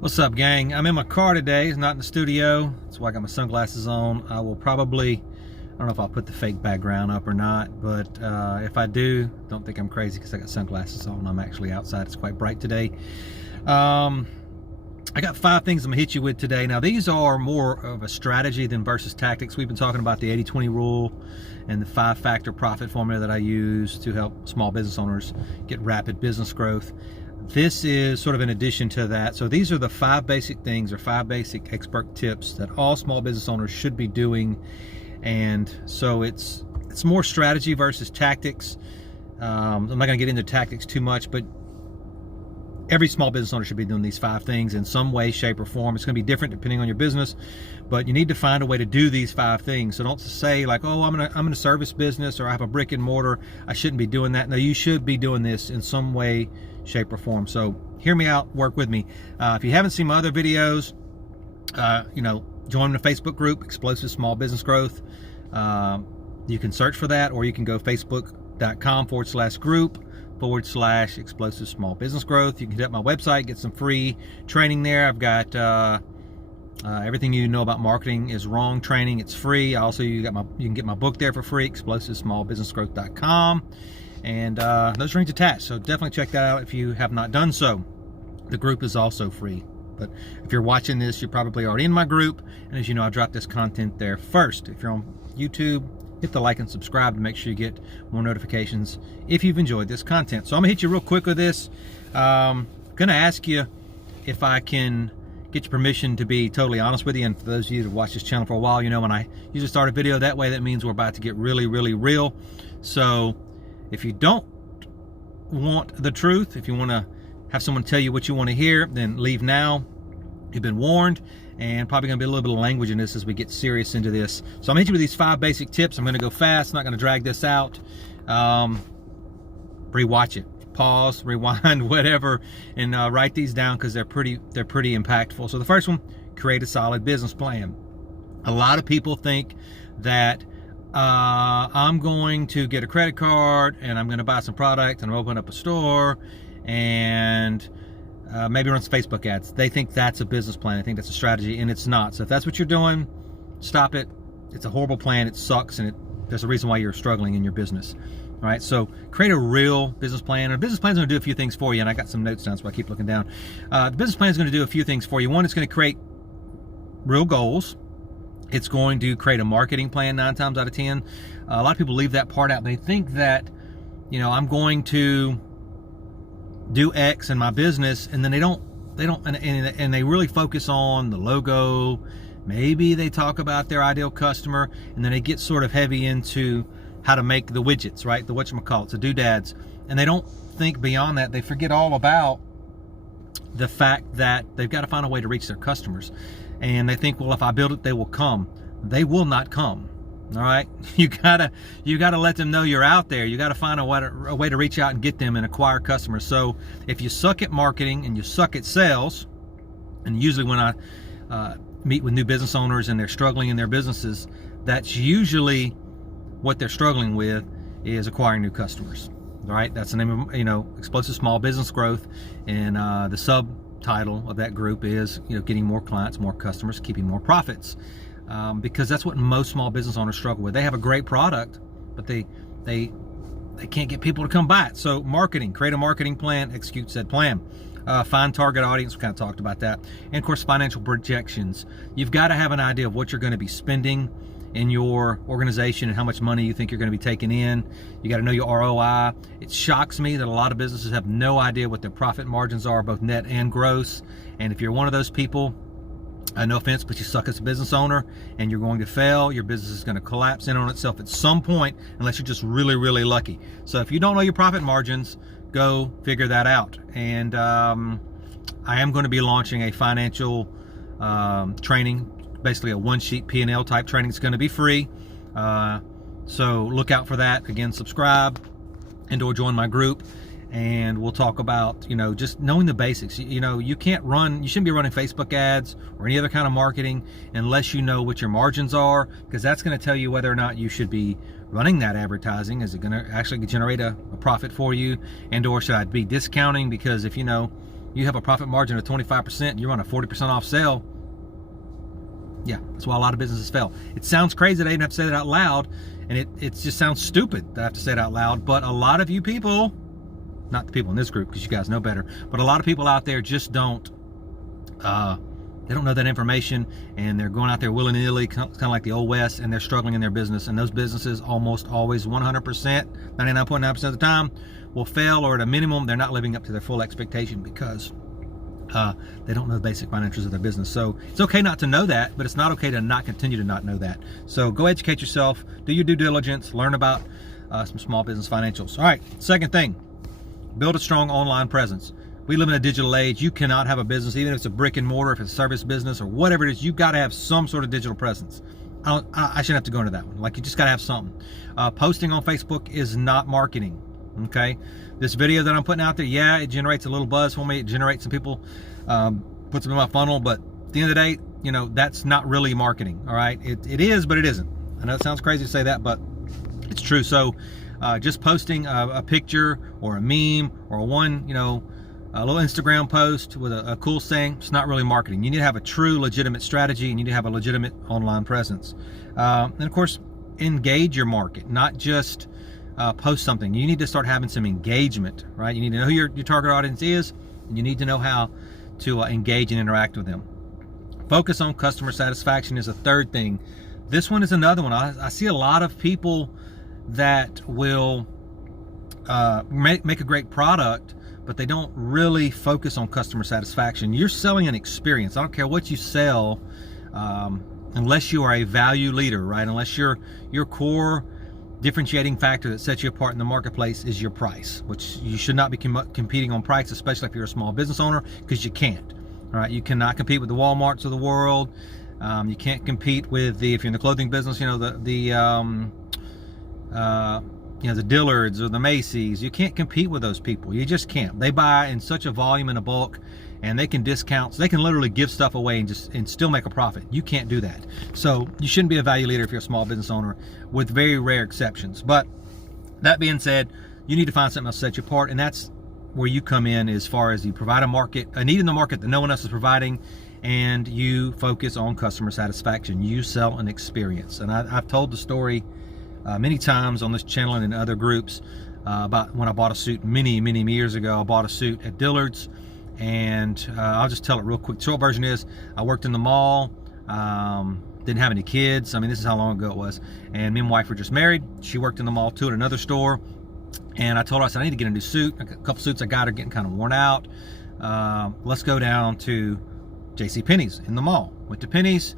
What's up, gang? I'm in my car today. It's not in the studio. That's why I got my sunglasses on. I will probably, I don't know if I'll put the fake background up or not, but if I do, don't think I'm crazy because I got sunglasses on. I'm actually outside. It's quite bright today. I got 5 things I'm gonna hit you with today. Now, these are more of a strategy than versus tactics. We've been talking about the 80-20 rule and the 5-factor profit formula that I use to help small business owners get rapid business growth. This is sort of in addition to that. So these are the 5 basic things or 5 basic expert tips that all small business owners should be doing. And so it's more strategy versus tactics. I'm not going to get into tactics too much, but every small business owner should be doing these 5 things in some way, shape, or form. It's going to be different depending on your business, but you need to find a way to do these 5 things. So don't say like, oh, I'm in a service business or I have a brick and mortar, I shouldn't be doing that. No, you should be doing this in some way, shape, or form. So hear me out, work with me. If you haven't seen my other videos, join the Facebook group, Explosive Small Business Growth. You can search for that, or you can go facebook.com/group/explosive small business growth. You can hit my website, get some free training there. I've got everything you know about marketing is wrong training. It's free. Also, you can get my book there for free, explosivesmallbusinessgrowth.com, and no strings attached. So definitely check that out if you have not done so. The group is also free, but if you're watching this, you're probably already in my group, and as you know, I drop this content there first. If you're on YouTube, hit the like and subscribe to make sure you get more notifications if you've enjoyed this content. So I'm gonna hit you real quick with this. Gonna ask you if I can get your permission to be totally honest with you. And for those of you that watch this channel for a while, you know when I usually start a video that way, that means we're about to get really, really real. So if you don't want the truth, if you want to have someone tell you what you want to hear, then leave now. You've been warned. And probably gonna be a little bit of language in this as we get serious into this. So I'm gonna hit you with these 5 basic tips. I'm gonna go fast, not gonna drag this out. Rewatch it, pause, rewind, whatever, and write these down because they're pretty impactful. So the first one, create a solid business plan. A lot of people think that I'm going to get a credit card and I'm gonna buy some product and open up a store and maybe run some Facebook ads. They think that's a business plan. I think that's a strategy, and it's not. So if that's what you're doing, stop it. It's a horrible plan. It sucks, and there's a reason why you're struggling in your business. All right, so create a real business plan. A business plan is going to do a few things for you, and I got some notes down, so I keep looking down. The business plan is going to do a few things for you. One, it's going to create real goals. It's going to create a marketing plan 9 times out of 10. A lot of people leave that part out. They think that, I'm going to do X in my business, and then they don't and they really focus on the logo. Maybe they talk about their ideal customer, and then they get sort of heavy into how to make the widgets, right? The whatchamacallits, the doodads, and they don't think beyond that. They forget all about the fact that they've got to find a way to reach their customers, and they think, well, if I build it, they will come. They will not come. All right, you gotta let them know you're out there. You gotta find a way to reach out and get them and acquire customers. So if you suck at marketing and you suck at sales, and usually when I meet with new business owners and they're struggling in their businesses, that's usually what they're struggling with, is acquiring new customers. All right, that's the name of Explosive Small Business Growth, and the subtitle of that group is getting more clients, more customers, keeping more profits. Because that's what most small business owners struggle with. They have a great product, but they can't get people to come buy it. So marketing, create a marketing plan, execute said plan. Find target audience, we kind of talked about that. And of course, financial projections. You've got to have an idea of what you're going to be spending in your organization and how much money you think you're going to be taking in. You got to know your ROI. It shocks me that a lot of businesses have no idea what their profit margins are, both net and gross. And if you're one of those people, no offense, but you suck as a business owner and you're going to fail. Your business is going to collapse in on itself at some point, unless you're just really, really lucky. So if you don't know your profit margins, go figure that out. And I am going to be launching a financial training, basically a one-sheet P&L type training. It's going to be free. So look out for that. Again, subscribe and/or join my group. And we'll talk about, just knowing the basics. You shouldn't be running Facebook ads or any other kind of marketing unless you know what your margins are, because that's going to tell you whether or not you should be running that advertising. Is it going to actually generate a profit for you? And/or should I be discounting? Because if you have a profit margin of 25%, you're on a 40% off sale. Yeah, that's why a lot of businesses fail. It sounds crazy that I even have to say that out loud, and it just sounds stupid that I have to say it out loud, but a lot of you people, not the people in this group because you guys know better, but a lot of people out there just don't, they don't know that information, and they're going out there willy-nilly, kind of like the old West, and they're struggling in their business. And those businesses almost always 100%, 99.9% of the time will fail, or at a minimum, they're not living up to their full expectation because they don't know the basic financials of their business. So it's okay not to know that, but it's not okay to not continue to not know that. So go educate yourself, do your due diligence, learn about some small business financials. All right, second thing, build a strong online presence. We live in a digital age. You cannot have a business, even if it's a brick and mortar, if it's a service business or whatever it is, you've got to have some sort of digital presence. I shouldn't have to go into that one. Like, you just got to have something. Posting on Facebook is not marketing, okay? This video that I'm putting out there, yeah, it generates a little buzz for me. It generates some people, puts them in my funnel, but at the end of the day, you know, that's not really marketing, all right? It is, but it isn't. I know it sounds crazy to say that, but it's true. So just posting a picture or a meme or a little Instagram post with a cool saying, it's not really marketing. You need to have a true legitimate strategy. You need to have a legitimate online presence. And of course, engage your market, not just post something. You need to start having some engagement, right? You need to know who your target audience is, and you need to know how to engage and interact with them. Focus on customer satisfaction is a third thing. This one is another one. I see a lot of people that will make a great product, but they don't really focus on customer satisfaction. You're selling an experience. I don't care what you sell, unless you are a value leader, right? Unless your core differentiating factor that sets you apart in the marketplace is your price, which you should not be competing on price, especially if you're a small business owner, because you can't. All right, you cannot compete with the Walmarts of the world. You can't compete with if you're in the clothing business, the Dillards or the Macy's. You can't compete with those people. You just can't. They buy in such a volume and a bulk, and they can discount. So they can literally give stuff away and still make a profit. You can't do that. So you shouldn't be a value leader if you're a small business owner, with very rare exceptions. But that being said, you need to find something else to set you apart, and that's where you come in as far as you provide a need in the market that no one else is providing, and you focus on customer satisfaction. You sell an experience. And I've told the story many times on this channel and in other groups about when I bought a suit many years ago. I bought a suit at Dillard's, and I'll just tell it real quick. The short version is, I worked in the mall, didn't have any kids. I mean, this is how long ago it was. And me and my wife were just married. She worked in the mall too at another store. And I told her, I said, I need to get a new suit. A couple suits I got are getting kind of worn out. Let's go down to JCPenney's in the mall. Went to Penny's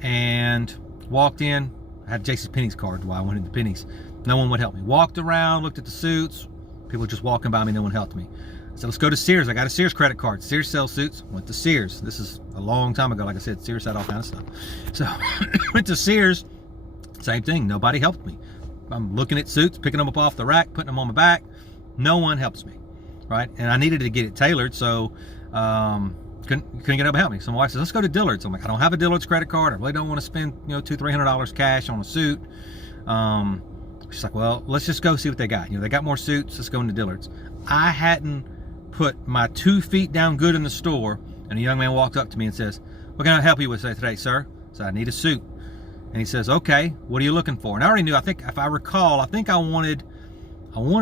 and walked in. I had JCPenney's card while I went into Penny's. No one would help me. Walked around, looked at the suits. People just walking by me, no one helped me. I said, let's go to Sears. I got a Sears credit card. Sears sells suits. Went to Sears. This is a long time ago. Like I said, Sears had all kinds of stuff. So went to Sears. Same thing. Nobody helped me. I'm looking at suits, picking them up off the rack, putting them on my back. No one helps me, right? And I needed to get it tailored, so couldn't get up to help me. So my wife says, let's go to Dillard's. I'm like, I don't have a Dillard's credit card. I really don't want to spend $200-300 cash on a suit. She's like, well, let's just go see what they got. They got more suits. Let's go into Dillard's. I hadn't put my 2 feet down good in the store, and a young man walked up to me and says, what can I help you with today, sir? I said, I need a suit. And he says, okay, what are you looking for? And I already knew, I think, if I recall, I wanted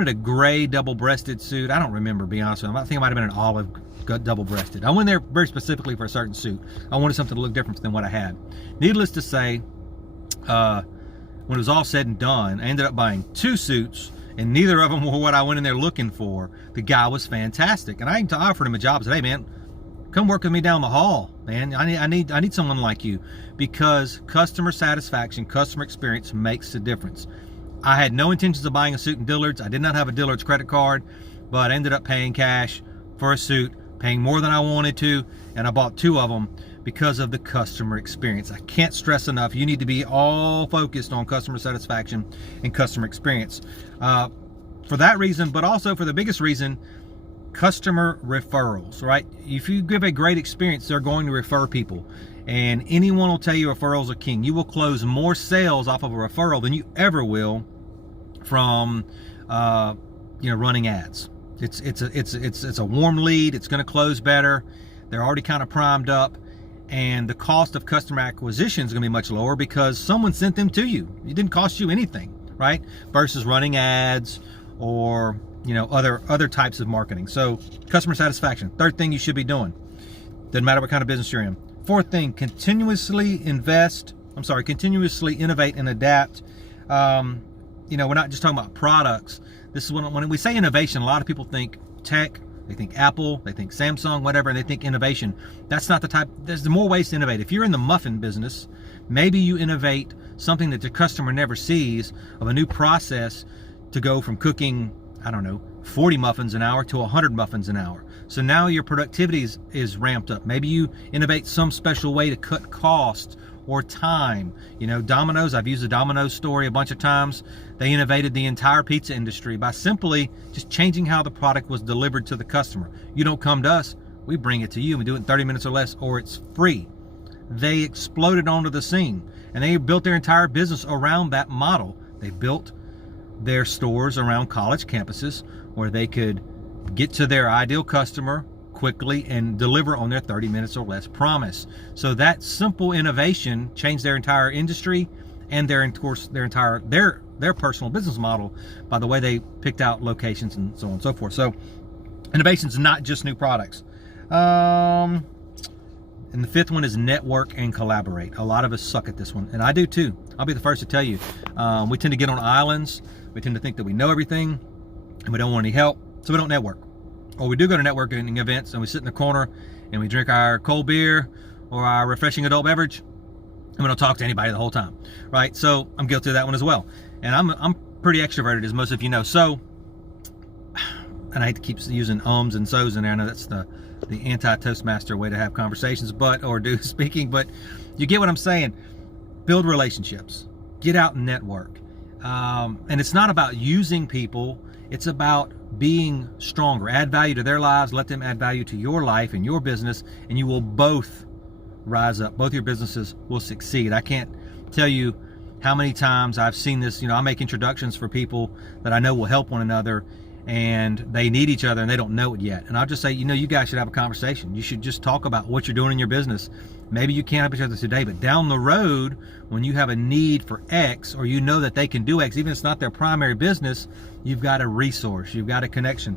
a gray double-breasted suit. I don't remember, to be honest with you. I think it might have been an olive double-breasted. I went there very specifically for a certain suit. I wanted something to look different than what I had. Needless to say, when it was all said and done, I ended up buying 2 suits, and neither of them were what I went in there looking for. The guy was fantastic, and I offered him a job. I said, hey, man, come work with me down the hall, man. I need someone like you, because customer satisfaction, customer experience makes a difference. I had no intentions of buying a suit in Dillard's. I did not have a Dillard's credit card, but I ended up paying cash for a suit, paying more than I wanted to, and I bought 2 of them because of the customer experience. I can't stress enough, you need to be all focused on customer satisfaction and customer experience. For that reason, but also for the biggest reason, customer referrals, right? If you give a great experience, they're going to refer people, and anyone will tell you referrals are king. You will close more sales off of a referral than you ever will from running ads. It's a warm lead. It's going to close better. They're already kind of primed up, and the cost of customer acquisition is going to be much lower because someone sent them to you. It didn't cost you anything, right? Versus running ads or other types of marketing. So customer satisfaction, third thing you should be doing. Doesn't matter what kind of business you're in. Fourth thing, continuously innovate and adapt. We're not just talking about products. This is when we say innovation, a lot of people think tech, they think Apple, they think Samsung, whatever, and they think innovation. That's not the type. There's more ways to innovate. If you're in the muffin business, maybe you innovate something that the customer never sees, of a new process to go from cooking, 40 muffins an hour to 100 muffins an hour. So now your productivity is ramped up. Maybe you innovate some special way to cut cost or time. Domino's, I've used the Domino's story a bunch of times. They innovated the entire pizza industry by simply just changing how the product was delivered to the customer. You don't come to us, we bring it to you. We do it in 30 minutes or less, or it's free. They exploded onto the scene, and they built their entire business around that model. They built their stores around college campuses where they could get to their ideal customer quickly and deliver on their 30 minutes or less promise. So that simple innovation changed their entire industry and their personal business model by the way they picked out locations and so on and so forth. So innovation is not just new products. And the fifth one is network and collaborate. A lot of us suck at this one, and I do too. I'll be the first to tell you. We tend to get on islands. We tend to think that we know everything and we don't want any help, so we don't network. Or we do go to networking events and we sit in the corner and we drink our cold beer or our refreshing adult beverage and we don't talk to anybody the whole time, right? So I'm guilty of that one as well. And I'm pretty extroverted, as most of you know. So, and I hate to keep using ums and so's in there. I know that's the anti-Toastmaster way to have conversations, or do speaking, but you get what I'm saying. Build relationships, get out and network. And it's not about using people. It's about being stronger. Add value to their lives. Let them add value to your life and your business, and you will both rise up. Both your businesses will succeed. I can't tell you how many times I've seen this. I make introductions for people that I know will help one another, and they need each other and they don't know it yet. And I'll just say, you guys should have a conversation. You should just talk about what you're doing in your business. Maybe you can't help each other today, but down the road, when you have a need for X, or that they can do X, even if it's not their primary business, you've got a resource, you've got a connection.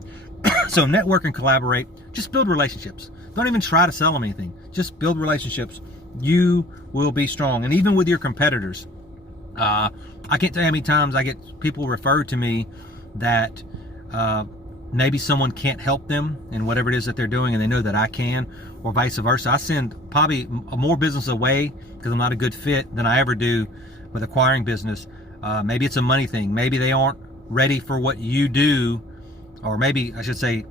So network and collaborate. Just build relationships. Don't even try to sell them anything. Just build relationships. You will be strong. And even with your competitors, I can't tell you how many times I get people referred to me that maybe someone can't help them in whatever it is that they're doing, and they know that I can, or vice versa. I send probably more business away because I'm not a good fit than I ever do with acquiring business. Maybe it's a money thing. Maybe they aren't ready for what you do, or maybe I should say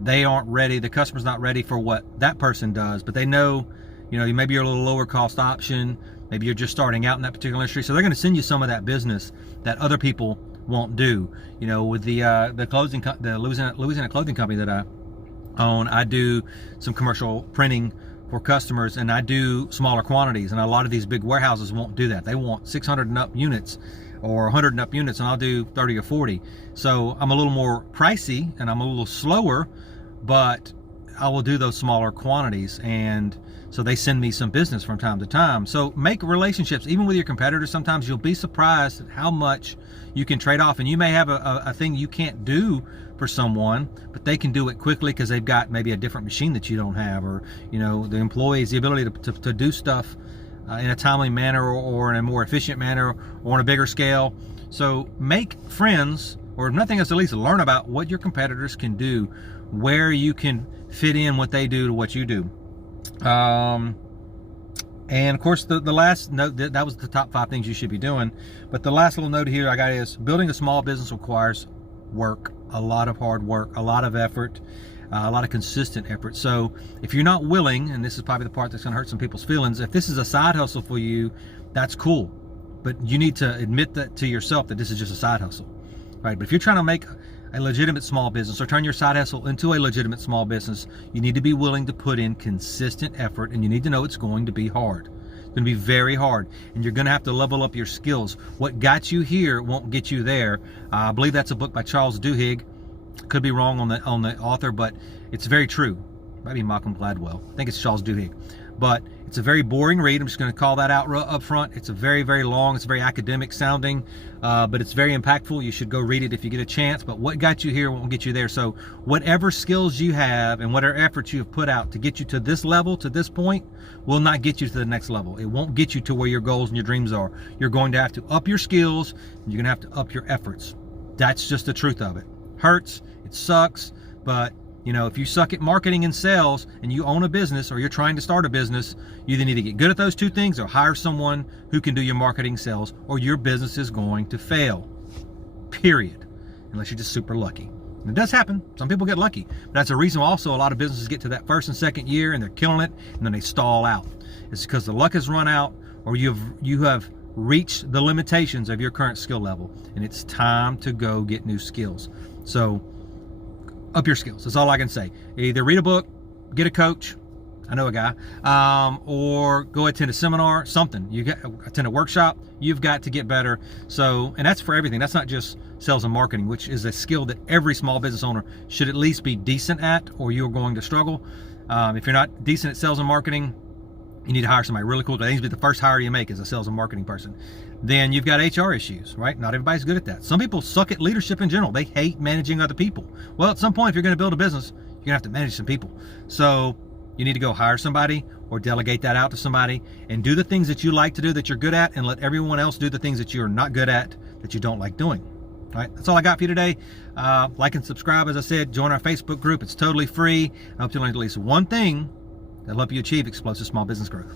they aren't ready. The customer's not ready for what that person does, but they know, maybe you're a little lower cost option. Maybe you're just starting out in that particular industry. So they're going to send you some of that business that other people won't do. With the Louisiana clothing company that I own, I do some commercial printing for customers, and I do smaller quantities, and a lot of these big warehouses won't do that. They want 600 and up units or 100 and up units, and I'll do 30 or 40. So I'm a little more pricey and I'm a little slower, but I will do those smaller quantities, and so they send me some business from time to time. So make relationships, even with your competitors. Sometimes you'll be surprised at how much you can trade off, and you may have a thing you can't do for someone, but they can do it quickly because they've got maybe a different machine that you don't have, or the employees, the ability to do stuff in a timely manner, or in a more efficient manner, or on a bigger scale. So make friends, or if nothing else, at least learn about what your competitors can do, where you can fit in what they do to what you do. And of course, the last note, that was the top 5 things you should be doing. But the last little note here I got is, building a small business requires work, a lot of hard work, a lot of effort, a lot of consistent effort. So if you're not willing, and this is probably the part that's going to hurt some people's feelings, if this is a side hustle for you, that's cool. But you need to admit that to yourself, that this is just a side hustle, right? But if you're trying to make a legitimate small business, or turn your side hustle into a legitimate small business, you need to be willing to put in consistent effort, and you need to know it's going to be hard. It's going to be very hard, and you're going to have to level up your skills. What got you here won't get you there. I believe that's a book by Charles Duhigg. Could be wrong on the author, but it's very true. Might be Malcolm Gladwell. I think it's Charles Duhigg. But it's a very boring read. I'm just going to call that out up front. It's a very, very long. It's very academic sounding, but it's very impactful. You should go read it if you get a chance. But what got you here won't get you there. So whatever skills you have and whatever efforts you have put out to get you to this level, to this point, will not get you to the next level. It won't get you to where your goals and your dreams are. You're going to have to up your skills, and you're going to have to up your efforts. That's just the truth of it. Hurts, it sucks, but you know, if you suck at marketing and sales and you own a business or you're trying to start a business, you either need to get good at those two things or hire someone who can do your marketing, sales, or your business is going to fail. Period. Unless you're just super lucky. And it does happen. Some people get lucky. But that's a reason also a lot of businesses get to that first and second year and they're killing it and then they stall out. It's because the luck has run out or you have reached the limitations of your current skill level and it's time to go get new skills. So up your skills. That's all I can say. Either read a book, get a coach. I know a guy, or go attend a seminar, something. You attend a workshop. You've got to get better. So, and that's for everything. That's not just sales and marketing, which is a skill that every small business owner should at least be decent at, or you're going to struggle. If you're not decent at sales and marketing, you need to hire somebody really cool. That needs to be the first hire you make as a sales and marketing person. Then you've got HR issues, right? Not everybody's good at that. Some people suck at leadership in general. They hate managing other people. Well, at some point, if you're going to build a business, you're going to have to manage some people. So you need to go hire somebody or delegate that out to somebody and do the things that you like to do that you're good at and let everyone else do the things that you're not good at that you don't like doing. All right, that's all I got for you today. Like and subscribe, as I said. Join our Facebook group. It's totally free. I hope you learned at least one thing that'll help you achieve explosive small business growth.